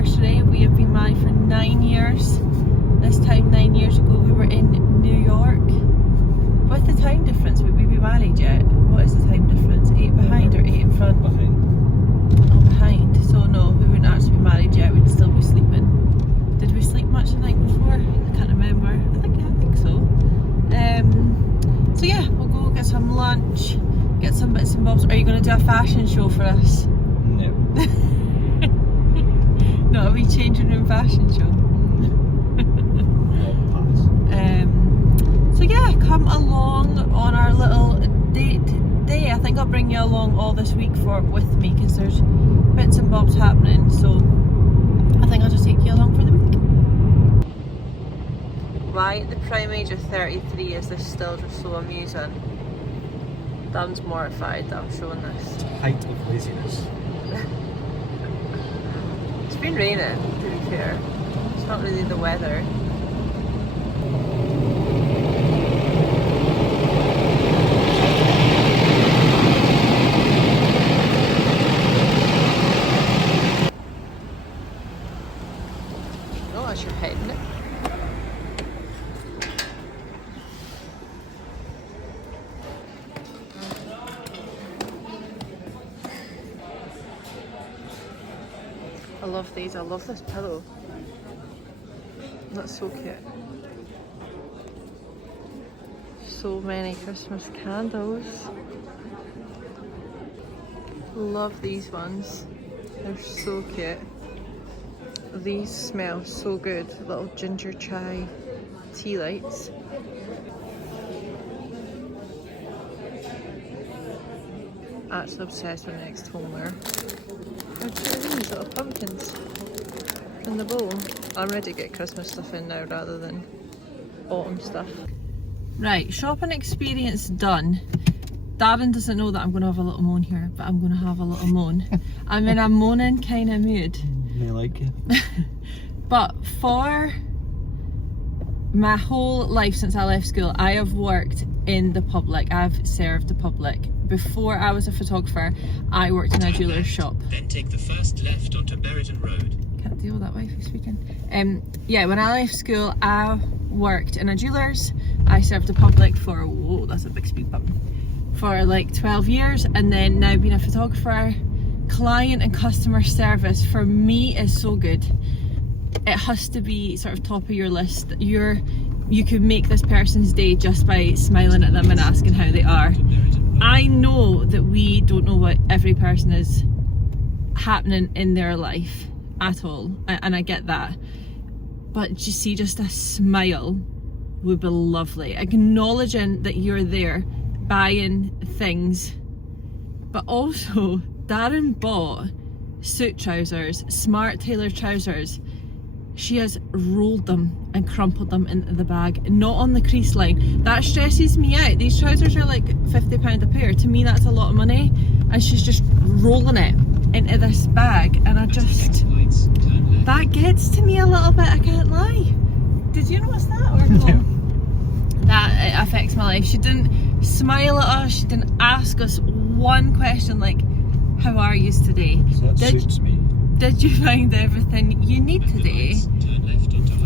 anniversary. We have been married for 9 years. This time 9 years ago we were in New York. What's the time difference? Would we be married yet? What is the time difference? 8 behind or 8 in front? Behind. Oh, behind. So no, we wouldn't actually be married yet. We'd still be sleeping. Did we sleep much the night before? I can't remember. I think so. So yeah, we'll go get some lunch, get some bits and bobs. Are you going to do a fashion show for us? No. Not a wee changing room fashion show. So yeah, come along on our little date day. I think I'll bring you along all this week with me because there's bits and bobs happening. So I think I'll just take you along for the week. Why at the prime age of 33 is this still just so amusing? Dan's mortified that I'm showing this. Height of laziness. It's been raining, to be fair. It's not really the weather. Oh, that's your head, isn't it? I love these. I love this pillow. That's so cute. So many Christmas candles. Love these ones. They're so cute. These smell so good. Little ginger chai tea lights. Actually obsessed with next home there. How'd you get these little pumpkins in the bowl? I'm ready to get Christmas stuff in now rather than autumn stuff. Right, shopping experience done. Darren doesn't know that I'm going to have a little moan here, but I'm going to have a little moan. I'm in a moaning kind of mood. May like you. But for my whole life since I left school, I have worked in the public. I've served the public. Before I was a photographer, I worked in a jeweller's shop. Then take the first left onto Berriton Road. Can't deal with that wifey speaking. Yeah, when I left school, I worked in a jeweller's. I served the public for, whoa, that's a big speed bump, for like 12 years, and then now being a photographer. Client and customer service for me is so good. It has to be sort of top of your list. You can make this person's day just by smiling at them and asking how they are. I know that we don't know what every person is happening in their life at all, and I get that. But you see, just a smile would be lovely. Acknowledging that you're there, buying things. But also, Darren bought suit trousers, smart tailored trousers. She has rolled them and crumpled them into the bag, not on the crease line. That stresses me out. These trousers are like £50 a pair. To me, that's a lot of money. And she's just rolling it into this bag, and I just, that gets to me a little bit, I can't lie. Did you notice that or no? Yeah. That it affects my life. She didn't smile at us, she didn't ask us one question like, how are you today? So that suits me. Did you find everything you need today?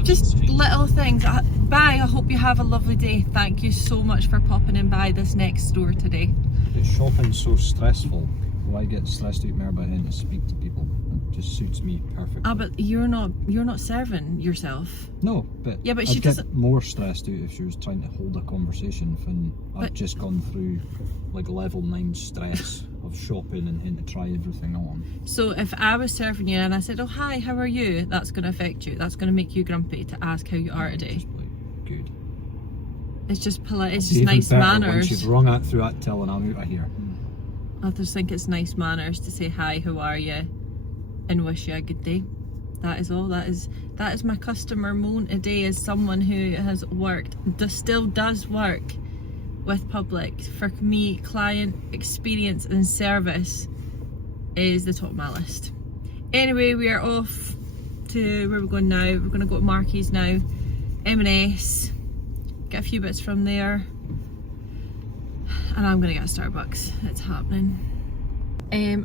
Just little things. Bye, I hope you have a lovely day. Thank you so much for popping in by this next store today. If shopping's so stressful, why get stressed out more by having to speak to people? It just suits me perfectly. Ah, but you're not serving yourself. No, but yeah, but I'd she get doesn't. more stressed out if she was trying to hold a conversation when I've just gone through like level 9 stress of shopping and having to try everything on. So if I was serving you and I said, oh hi, how are you? That's going to affect you. That's going to make you grumpy to ask how you are today. Just like, good. It's just polite. It's just Even nice better manners. Once you've rung out through that till and I'm out of here. I just think it's nice manners to say hi, how are you, and wish you a good day. That is all. That is my customer moan today, as someone who has worked, still does work with public. For me, client experience and service is the top of my list. Anyway, we are off to where we're going now. We're going to go to Marky's now, M&S, get a few bits from there, and I'm going to get a Starbucks. It's happening.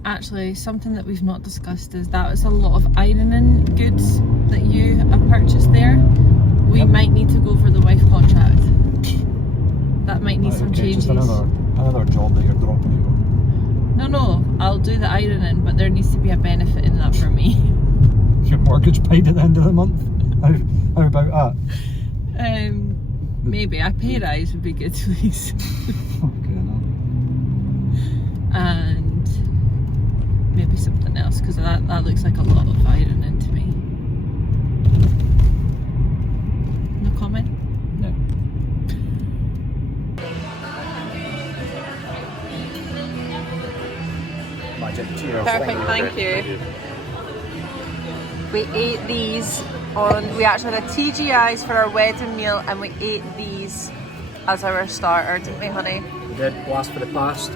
Actually, something that we've not discussed is that was a lot of ironing goods that you have purchased there. We might need to go for the wife contract. That might need some changes. Just another job that you're dropping me on. No, I'll do the ironing, but there needs to be a benefit in that for me. Your mortgage paid at the end of the month? How about that? Maybe a pay rise would be good, please. Okay, no. And maybe something else, because that looks like a lot of ironing to me. No comment? No. Magic. Cheers. Perfect, thank you. We ate these we actually had a TGI's for our wedding meal, and we ate these as our starter, didn't we, honey? We did. Blast for the past.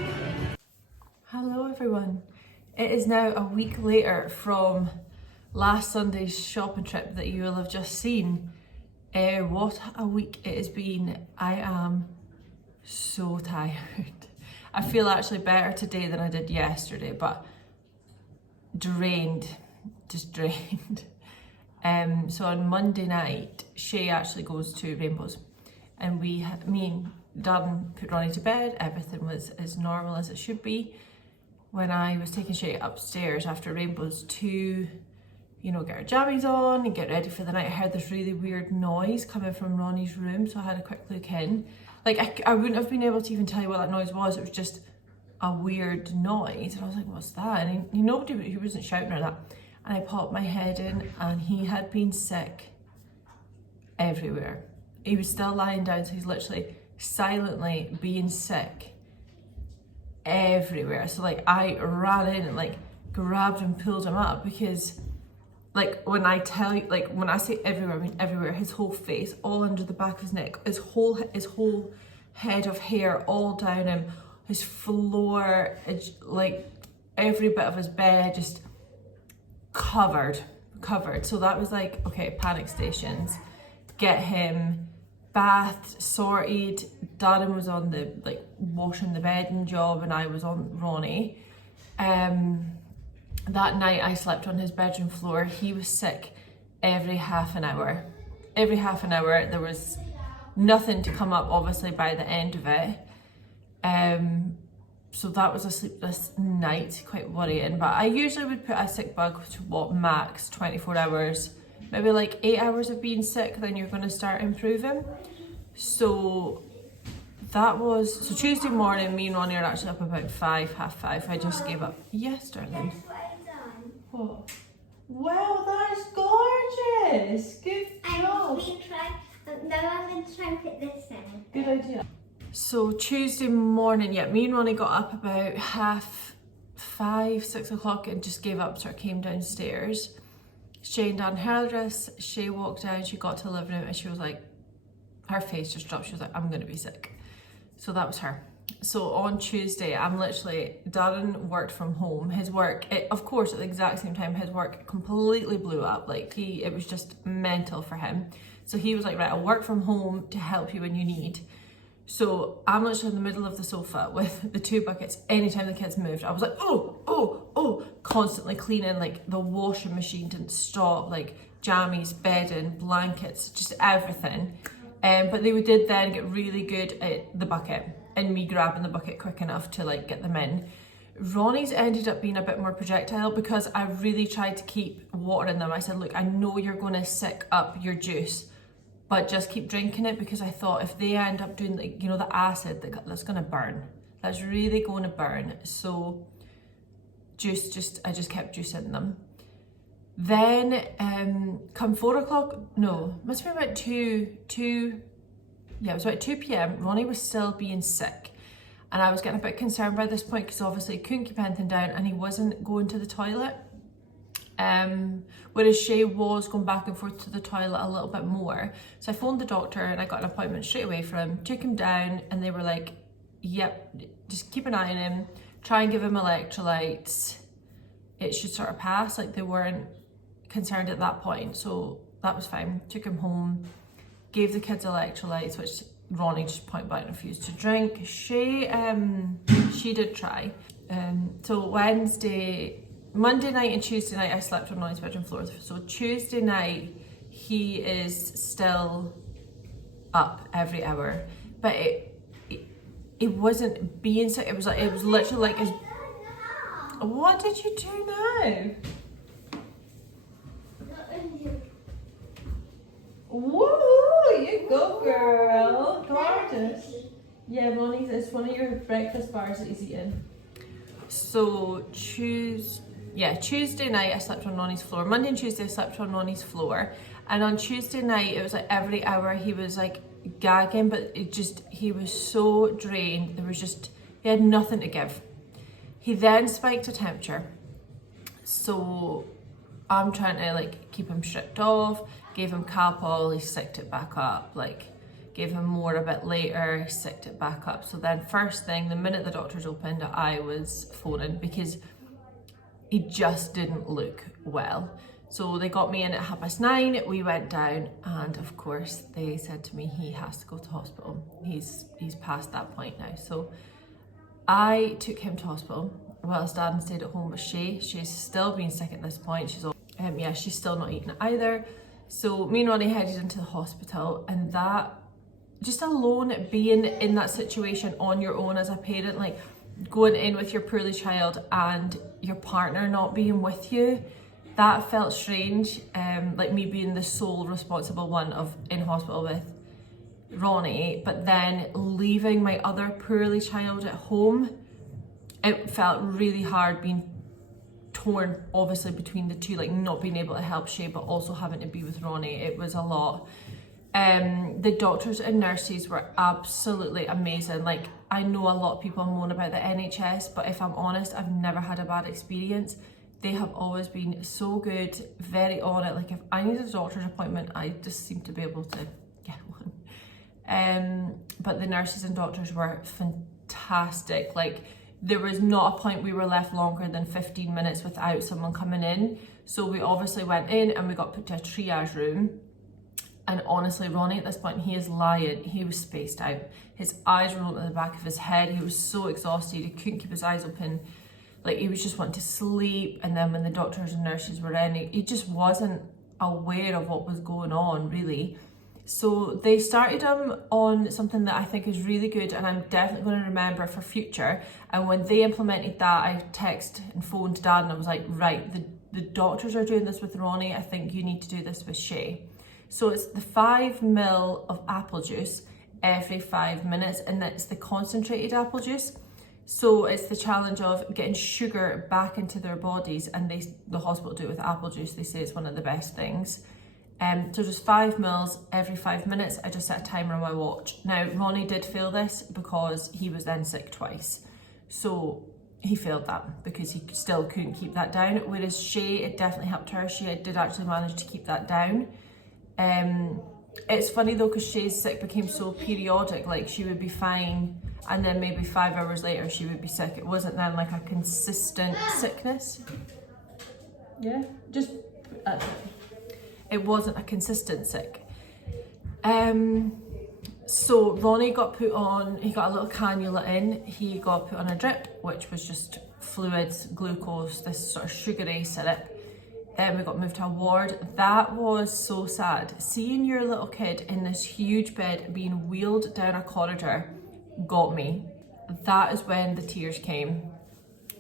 Hello everyone. It is now a week later from last Sunday's shopping trip that you will have just seen. What a week it has been. I am so tired. I feel actually better today than I did yesterday, but drained, just drained. So on Monday night, Shay actually goes to Rainbows, and me and Darren put Ronnie to bed. Everything was as normal as it should be. When I was taking Shay upstairs after Rainbows to, get her jammies on and get ready for the night, I heard this really weird noise coming from Ronnie's room, so I had a quick look in. Like, I wouldn't have been able to even tell you what that noise was. It was just a weird noise, and I was like, what's that? And he wasn't shouting or that. And I popped my head in, and he had been sick everywhere. He was still lying down, so he's literally silently being sick everywhere. So like, I ran in and like grabbed and pulled him up, because like, when I tell you, like, when I say everywhere, I mean everywhere. His whole face, all under the back of his neck, his whole head of hair all down him, his floor, like every bit of his bed, just covered. So that was like, okay, panic stations. Get him bathed, sorted. Darren was on the like washing the bedding job, and I was on Ronnie. That night I slept on his bedroom floor. He was sick every half an hour. Every half an hour. There was nothing to come up, obviously, by the end of it. So that was a sleepless night, quite worrying. But I usually would put a sick bug to what, max 24 hours. Maybe like 8 hours of being sick, then you're going to start improving. So Tuesday morning, me and Ronnie are actually up about 5:30. I just gave up. Yes, darling. What? Wow, that is gorgeous. Good job. I'm going to try and put this in. Good idea. So Tuesday morning, me and Ronnie got up about 5:30, 6 o'clock, and just gave up, sort of came downstairs. Shay and Dan heard us. Shay walked down, she got to the living room, and she was like, her face just dropped. She was like, I'm going to be sick. So that was her. So on Tuesday, Darren worked from home. His work, of course, at the exact same time, his work completely blew up. Like, it was just mental for him. So he was like, right, I'll work from home to help you when you need. So I'm literally in the middle of the sofa with the 2 buckets. Anytime the kids moved, I was like, oh, constantly cleaning. Like, the washing machine didn't stop, like jammies, bedding, blankets, just everything. But they did then get really good at the bucket, and me grabbing the bucket quick enough to like get them in. Ronnie's ended up being a bit more projectile, because I really tried to keep water in them. I said, look, I know you're going to sick up your juice, but just keep drinking it, because I thought if they end up doing, like, the acid, that's going to burn. That's really going to burn. So I just kept juicing them. Then come 4 o'clock, no, must have been about 2 it was about 2 p.m. Ronnie was still being sick, and I was getting a bit concerned by this point, because obviously he couldn't keep anything down, and he wasn't going to the toilet. Whereas Shay was going back and forth to the toilet a little bit more. So I phoned the doctor, and I got an appointment straight away for him, took him down, and they were like, yep, just keep an eye on him, try and give him electrolytes. It should sort of pass. Like, they weren't concerned at that point, so that was fine. Took him home, gave the kids electrolytes, which Ronnie just point blank refused to drink. She did try. So Monday night and Tuesday night I slept on Ronnie's bedroom floor. So Tuesday night he is still up every hour, but it wasn't being sick. It was literally like his. What did you do now? Woo! You go, girl. Gorgeous. Yeah, Ronnie's. It's one of your breakfast bars that he's eating. So Tuesday night I slept on Ronnie's floor. Monday and Tuesday I slept on Ronnie's floor, and on Tuesday night it was like every hour he was like gagging, but he was so drained. He had nothing to give. He then spiked a temperature, so I'm trying to like keep him stripped off. Gave him Calpol, he sicked it back up. Like, gave him more a bit later, he sicked it back up. So then first thing, the minute the doctors opened, I was phoning because he just didn't look well. So they got me in at 9:30, we went down, and of course they said to me he has to go to hospital. He's past that point now. So I took him to hospital whilst Dad stayed at home with She's still been sick at this point. She's still not eating either. So me and Ronnie headed into the hospital, and that, just alone being in that situation on your own as a parent, like going in with your poorly child and your partner not being with you, that felt strange. Like me being the sole responsible one in hospital with Ronnie, but then leaving my other poorly child at home, it felt really hard being torn obviously between the two, like not being able to help Shay but also having to be with Ronnie. It was a lot. The doctors and nurses were absolutely amazing. Like, I know a lot of people moan about the NHS, but if I'm honest, I've never had a bad experience. They have always been so good, very on it. Like, if I need a doctor's appointment, I just seem to be able to get one. But the nurses and doctors were fantastic. Like, there was not a point we were left longer than 15 minutes without someone coming in. So we obviously went in and we got put to a triage room. And honestly, Ronnie at this point, he is lying. He was spaced out. His eyes were rolled to the back of his head. He was so exhausted. He couldn't keep his eyes open. Like, he was just wanting to sleep. And then when the doctors and nurses were in, he just wasn't aware of what was going on, really. So they started him on something that I think is really good, and I'm definitely going to remember for future. And when they implemented that, I texted and phoned Dad, and I was like, right, the doctors are doing this with Ronnie. I think you need to do this with Shay. So it's the 5 ml of apple juice every 5 minutes, and that's the concentrated apple juice. So it's the challenge of getting sugar back into their bodies, and the hospital do it with apple juice. They say it's one of the best things. So just 5 ml every 5 minutes. I just set a timer on my watch. Now, Ronnie did fail this because he was then sick twice. So he failed that because he still couldn't keep that down. Whereas Shay, it definitely helped her. She did actually manage to keep that down. It's funny though, because Shay's sick became so periodic. Like, she would be fine, and then maybe 5 hours later she would be sick. It wasn't then like a consistent sickness. Yeah, just it wasn't a consistent sick. So Ronnie got put on, he got a little cannula in, he got put on a drip, which was just fluids, glucose, this sort of sugary syrup. Then we got moved to a ward. That was so sad. Seeing your little kid in this huge bed being wheeled down a corridor got me. That is when the tears came.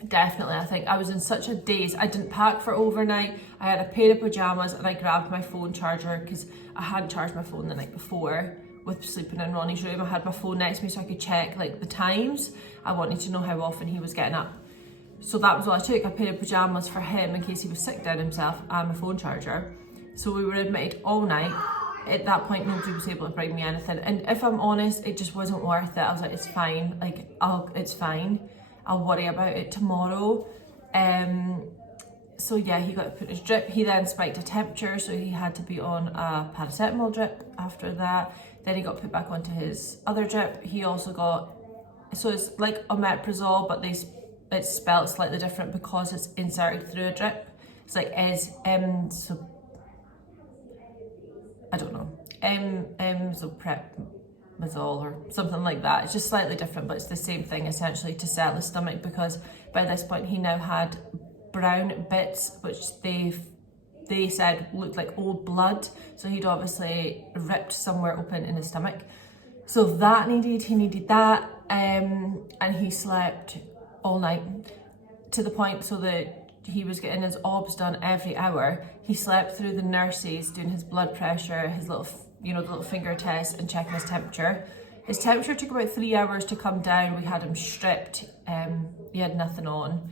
Definitely, I think I was in such a daze. I didn't pack for overnight. I had a pair of pajamas and I grabbed my phone charger because I hadn't charged my phone the night before with sleeping in Ronnie's room. I had my phone next to me so I could check like the times. I wanted to know how often he was getting up. So that was all I took, a pair of pajamas for him in case he was sick down himself, and my phone charger. So we were admitted all night. At that point, nobody was able to bring me anything. And if I'm honest, it just wasn't worth it. I was like, it's fine. Like, it's fine. I'll worry about it tomorrow. So yeah, he got put his drip. He then spiked a temperature, so he had to be on a paracetamol drip after that. Then he got put back onto his other drip. He also got, so it's like omeprazole, but it's spelled slightly different because it's inserted through a drip. It's like so I don't know. So prep. methomazole or something like that. It's just slightly different, but it's the same thing essentially to settle his stomach, because by this point he now had brown bits which they said looked like old blood, so he'd obviously ripped somewhere open in his stomach. So he needed that, and he slept all night to the point so that he was getting his obs done every hour. He slept through the nurses doing his blood pressure, his little, the little finger test, and checking his temperature. His temperature took about 3 hours to come down. We had him stripped, he had nothing on,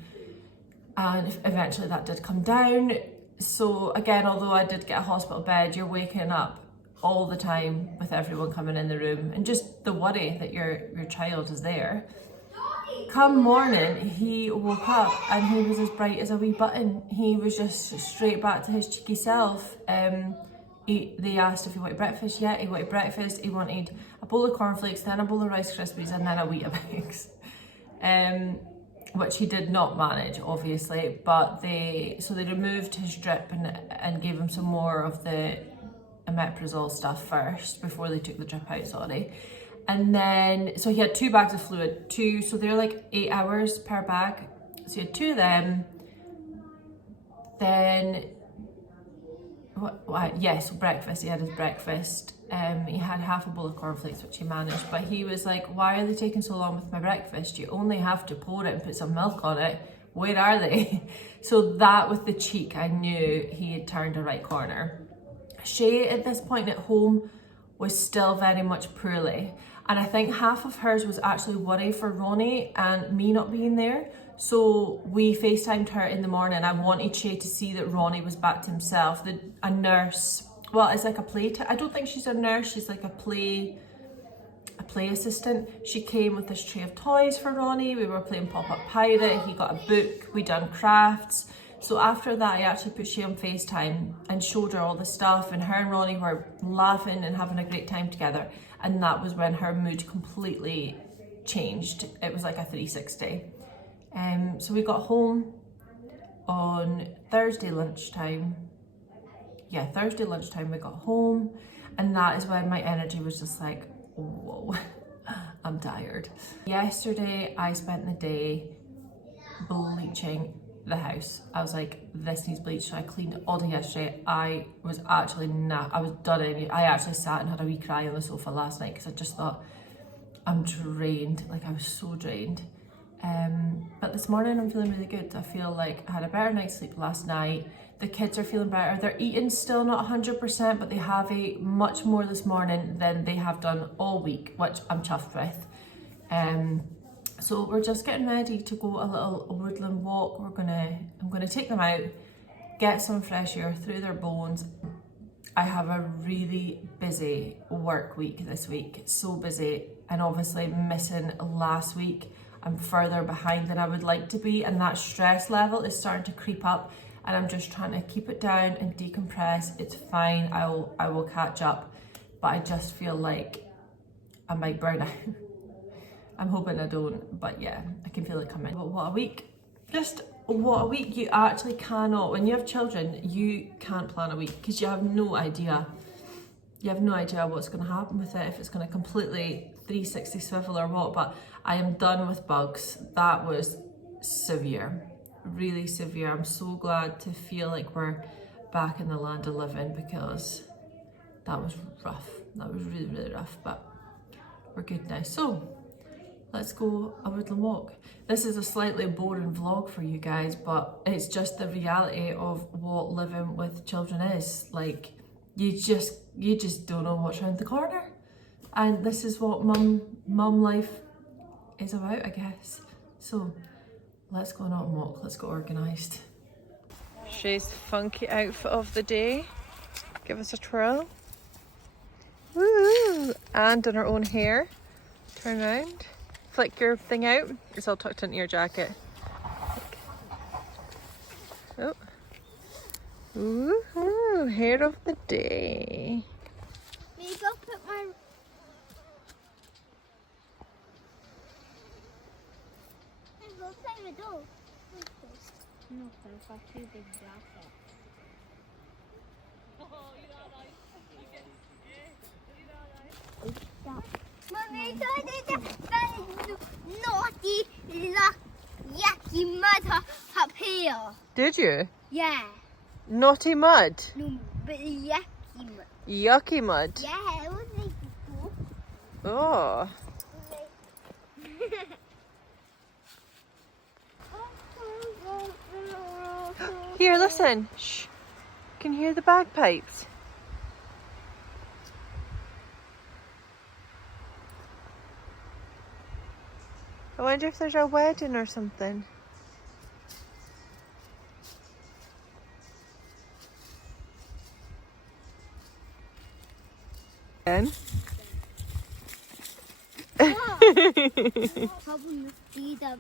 and eventually that did come down. So again, although I did get a hospital bed, you're waking up all the time with everyone coming in the room and just the worry that your child is there. Come morning, he woke up and he was as bright as a wee button. He was just straight back to his cheeky self. They asked if he wanted breakfast. Yeah, he wanted breakfast. He wanted a bowl of cornflakes, then a bowl of Rice Krispies, and then a Weetabix. Which he did not manage, obviously, but they removed his drip and gave him some more of the omeprazole stuff first before they took the drip out, sorry. And then, so he had 2 bags of fluid, so they're like 8 hours per bag. So he had 2 of them. Then, breakfast, he had his breakfast. He had half a bowl of cornflakes, which he managed, but he was like, why are they taking so long with my breakfast? You only have to pour it and put some milk on it. Where are they? So that, with the cheek, I knew he had turned a right corner. Shay, at this point at home, was still very much poorly. And I think half of hers was actually worry for Ronnie and me not being there. So we FaceTimed her in the morning. I wanted Shay to see that Ronnie was back to himself. A nurse, well, it's like a play, I don't think she's a nurse, she's like a play assistant. She came with this tray of toys for Ronnie. We were playing Pop-Up Pirate, he got a book, we done crafts. So after that, I actually put Shay on FaceTime and showed her all the stuff, and her and Ronnie were laughing and having a great time together. And that was when her mood completely changed. It was like a 360. So we got home on Thursday lunchtime. Yeah, Thursday lunchtime we got home, and that is when my energy was just like, whoa, I'm tired. Yesterday, I spent the day bleaching the house. I was like, this needs bleach. So I cleaned it all day yesterday. I was actually I was done. I actually sat and had a wee cry on the sofa last night because I just thought, I'm drained. Like, I was so drained. But this morning I'm feeling really good. I feel like I had a better night's sleep last night. The kids are feeling better. They're eating still not 100%, but they have ate much more this morning than they have done all week, which I'm chuffed with. So we're just getting ready to go a little woodland walk. I'm gonna take them out, get some fresh air through their bones. I have a really busy work week this week, so busy, and obviously missing last week. I'm further behind than I would like to be, and that stress level is starting to creep up, and I'm just trying to keep it down and decompress. It's fine, I will catch up, but I just feel like I might burn out. I'm hoping I don't, but yeah, I can feel it coming. But what a week. Just what a week. You actually cannot, when you have children, you can't plan a week because you have no idea. You have no idea what's going to happen with it, if it's going to completely 360 swivel or what, but I am done with bugs. That was severe, really severe. I'm so glad to feel like we're back in the land of living, because that was rough. That was really, really rough, but we're good now. So let's go a woodland walk. This is a slightly boring vlog for you guys, but it's just the reality of what living with children is. Like, you just don't know what's around the corner. And this is what mum life is about, I guess. So let's go on a walk, let's get organised. Shay's funky outfit of the day. Give us a twirl. Woo! And in her own hair. Turn around. Flick your thing out. It's all tucked into your jacket. Oh. Ooh, hair of the day. Will you go put my... Go play with those. No, I've got 2 big jackets. Oh, you know, like, you get scared. You know, like. Mommy, I did a naughty yucky mud up here. Did you? Yeah. Naughty mud. No, but yucky mud. Yucky mud. Yeah, it was like cool. Oh. Here, listen. Shh. Can you hear the bagpipes? I wonder if there's a wedding or something. Again.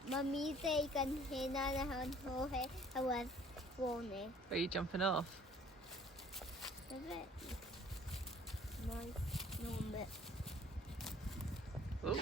Mummy say can hina na han ho he awan phone. Are you jumping off? Oh.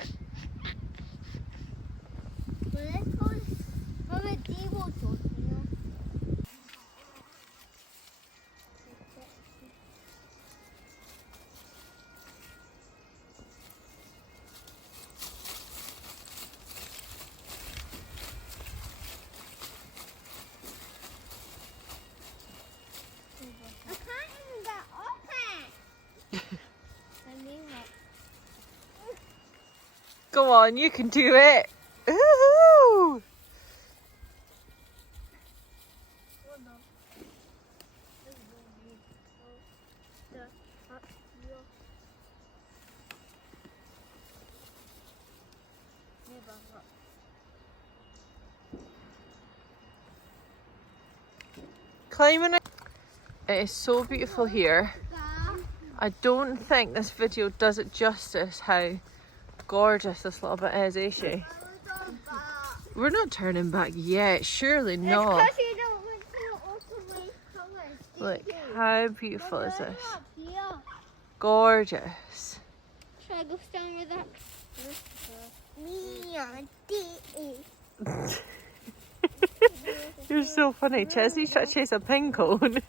I can't even get open. Go on, you can do it. Woohoo! Climbing it. It is so beautiful here. I don't think this video does it justice how gorgeous this little bit is, she? We're not turning back yet, surely not. Look, how beautiful is this? Gorgeous. Should I go stand with that? You're so funny. Chesney's trying to chase a pin cone.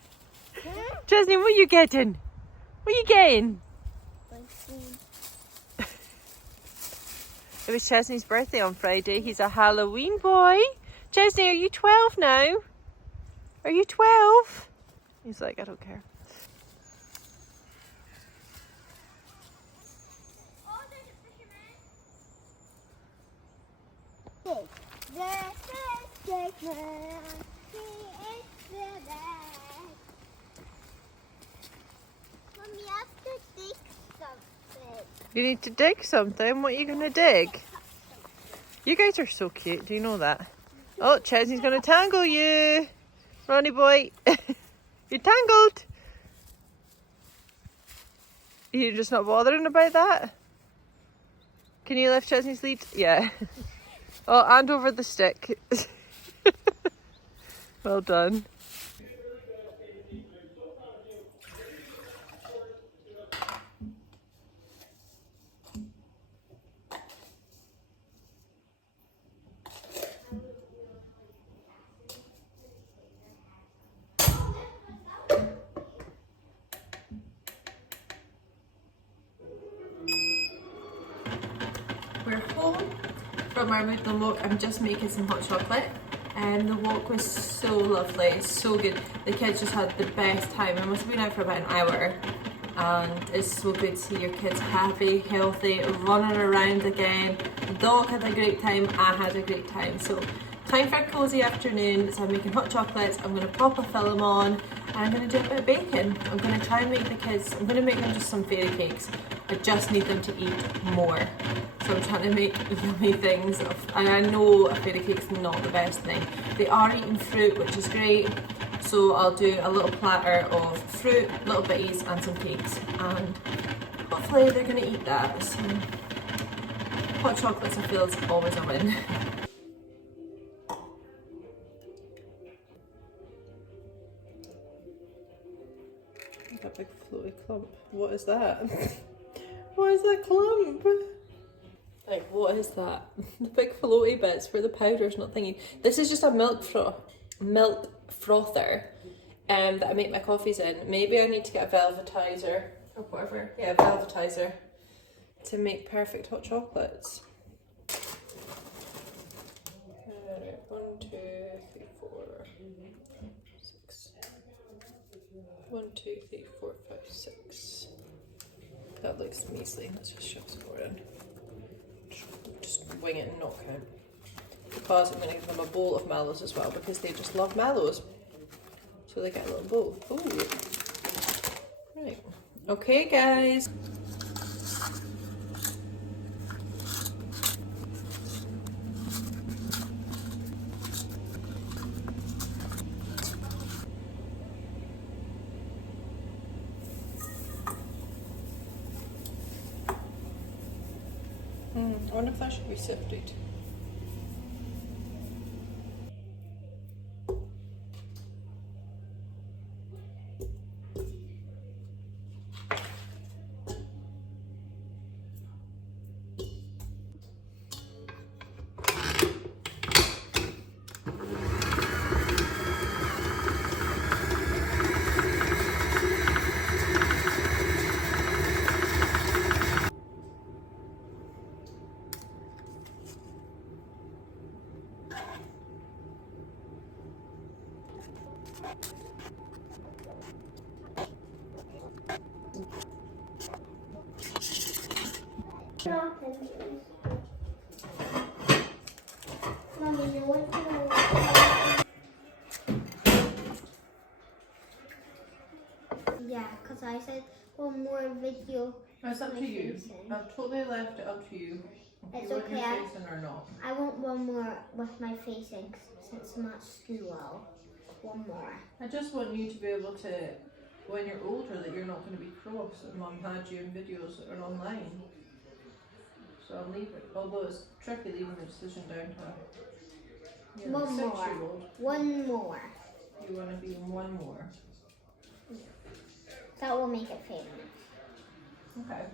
Chesney, what are you getting? What are you getting? It was Chesney's birthday on Friday. He's a Halloween boy. Chesney, are you 12 now? Are you 12? He's like, I don't care. Mommy, I have to dig something. You need to dig something? What are you going to dig? You guys are so cute. Do you know that? Oh, Chesney's going to tangle you. Ronnie boy. You're tangled. You're just not bothering about that? Can you lift Chesney's lead? Yeah. Oh, and over the stick. Well done. We're home from our woodland walk. I'm just making some hot chocolate and the walk was so lovely, it's so good. The kids just had the best time. I must have been out for about an hour and it's so good to see your kids happy, healthy, running around again. The dog had a great time, I had a great time. So time for a cosy afternoon. So I'm making hot chocolates, I'm going to pop a film on and I'm going to do a bit of baking. I'm going to try and make the kids, I'm going to make them just some fairy cakes. I just need them to eat more. So I'm trying to make yummy things. And I know a fairy cake's not the best thing. They are eating fruit, which is great. So I'll do a little platter of fruit, little bitties and some cakes. And hopefully they're going to eat that. So hot chocolates I feel is always a win. That big floaty clump. What is that? What is that clump? Like, what is that? The big floaty bits where the powder's not thingy. This is just a milk frother that I make my coffees in. Maybe I need to get a velvetizer or whatever. Yeah, velvetizer. to make perfect hot chocolates. 1, 2, 3, 4, 6. 1, 2, 3, 4, 5, 6. That looks measly. Let's just shove some more in. Just wing it and not count. Because I'm going to give them a bowl of mallows as well, because they just love mallows. So they get a little bowl. Ooh. Right. Okay, guys. I wonder if that should be sifted. Mommy, you want to know? Yeah, because I said one more video. It's up to you. I've totally left it up to you. If It's you want your okay. face in or not. I want one more with my facing since I'm at school. One more. I just want you to be able to, when you're older, that you're not going to be cross that Mum had you in videos that are online. So I'll leave it, although it's tricky leaving the decision down to a One more. 6-year-old. One more. You want to be one more. That will make it fair. Okay.